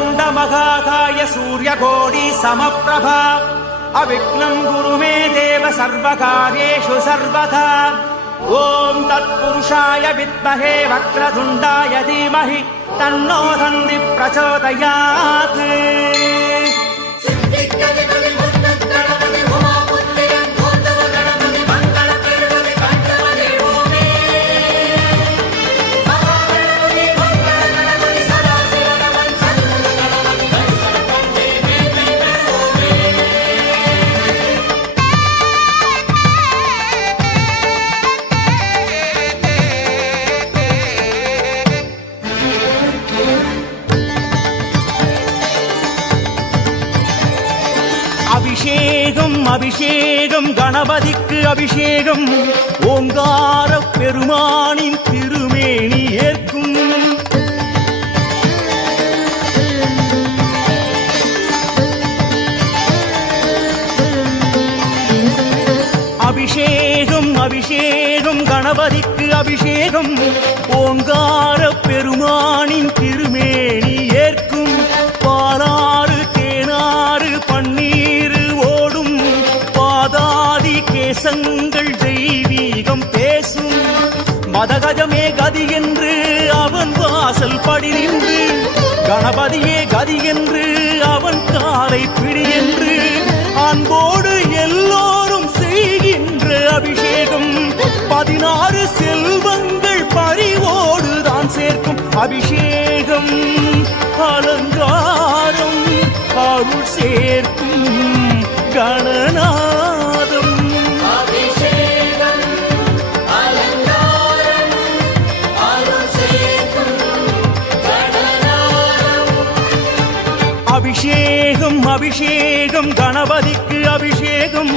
वक्रतुण्ड महाकाय सूर्यकोटि समप्रभा अविघ्नं कुरु मे देव सर्वकार्येषु सर्वदा ॐ तत्पुरुषाय विद्महे वक्रतुण्डाय धीमहि तन्नो दन्ति प्रचोदयात्। அபிஷேகம் அபிஷேகம் கணபதிக்கு அபிஷேகம் ஓங்கார பெருமானின் திருமேனி ஏற்கும் அபிஷேகம் அபிஷேகம் கணபதிக்கு அபிஷேகம் ஓங்கார பெருமானின் திருமேனி ஏற்கும் பாலாறு தேனாறு பன்னீர் கேசங்கள் தெய்வீகம் பேசும் மதகஜமே கதி என்று அவன் வாசல் படி நின்று கணபதியே கதி என்று அவன் காலை பிடி என்று அன்போடு எல்லோரும் செய்கின்ற அபிஷேகம் 16 செல்வங்கள் பறிவோடு தான் சேர்க்கும் அபிஷேகம் அலங்காரம் அருள் சேர்க்கும் கணநாதம் அபிஷேகம் அபிஷேகம் கணபதிக்கு அபிஷேகம்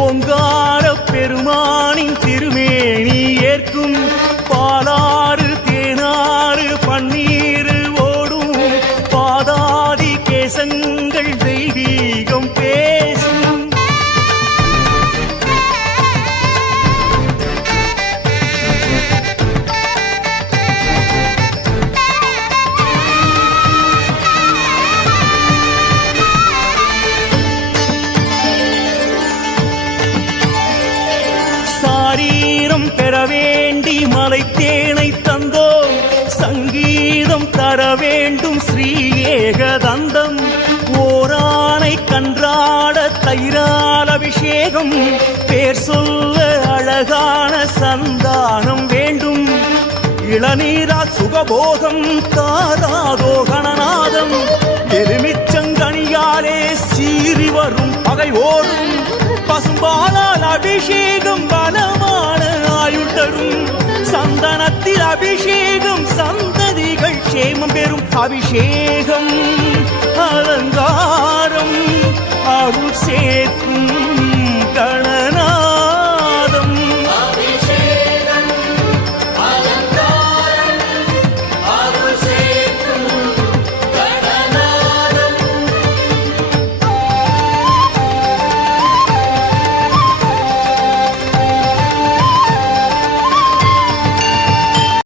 ஓங்கார பெருமானின் திருமேனி ஏற்கும் பாலாறு தேனாறு பன்னீர் ஓடும் பாதாதி கேசங்கள் தெய்வீகம் பேசும் சாரீரம் பெற வேண்டி மலை தேனை தந்தோம் சங்கீதம் தர வேண்டும் ஸ்ரீ ஏகதந்தம் ஓரானை கன்றாட தயிரால் அபிஷேகம் பேர் சொல்ல அழகான சந்தானம் வேண்டும் இளநீரா சுகபோகம் தாராதோ கணநாதம் எலுமிச்சங்கனியாலே சீறி வரும் பகை ஓடும் பசும்பாலால் அபிஷேகம் பலமான ஆயுள் தரும் சந்தனத்தில் அபிஷேகம் சந்ததிகள் சேமம் பெறும் அபிஷேகம் அலங்காரம் அருள் சேர்க்கும் கணநாதம்